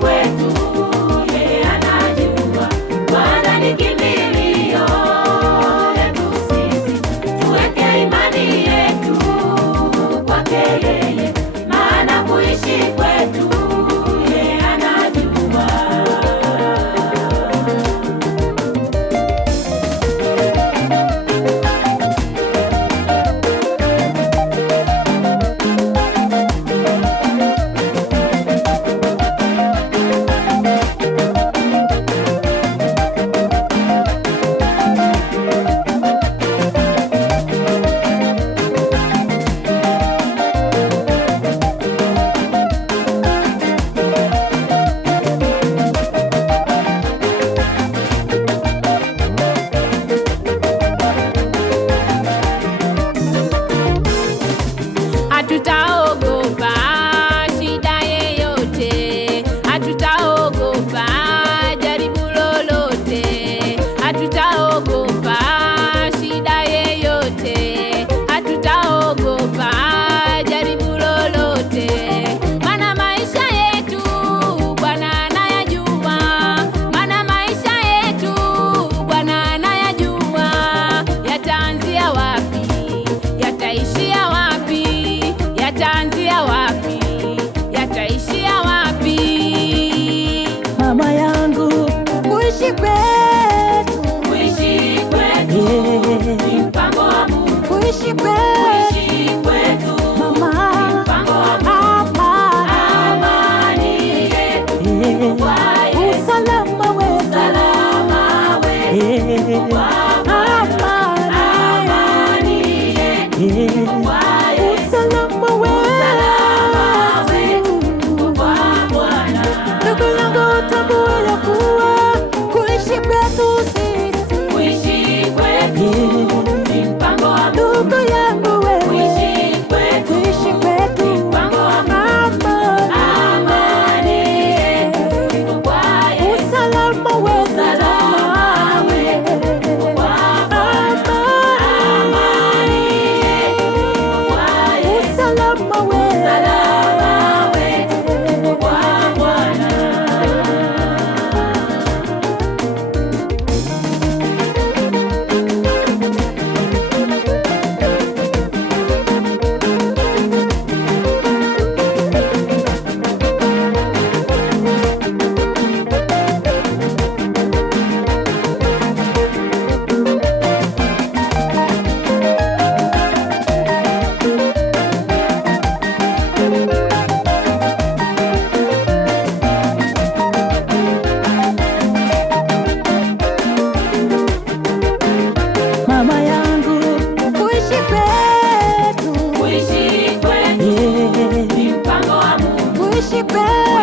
kwetu, yeye anajua. Bwana ni kimbilio letu sisi, tuweke imani yetu kwake yeye, maana kuishi kwetu yeye anajua. Hatutaogopa shida yeyote, hatutaogopa jaribu lolote, hatutaogopa shida yeyote, hatutaogopa jaribu lolote. Maana maisha yetu Bwana anayajua, maana maisha yetu Bwana anayajua. Yataanzia wapi, yataishia wapi, yataanzia wapi, yataishia wapi? Mama yangu, kuishi kwetu, Kuishi kwetu ni mpango wa Mungu. kuishi kwetu Kuishi kwetu mama, ni mpango wa Mungu. Amani yetu kwa Yesu, usalama wetu, salama wetu kwa Bwana. Amani yetu kwa Yesu, usalama salama wetu wetu. kwa Bwana. Ndugu yangu, tambua ya kuwa kuishi kwetu sisi, Kuishi kwetu ni mpango wa Mungu. ndugu yangu wewe, Kuishi kwetu kuishi kwetu ni mpango wa Mungu. Amani yetu kwa Yesu, usalama wetu, salama wetu kwa Bwana. Amani yetu kwa Yesu, usalama wetu, salama wetu kwa Bwana. mama yangu, kuishi kwetu, Kuishi kwetu ni mpango wa Mungu. kuishi kwetu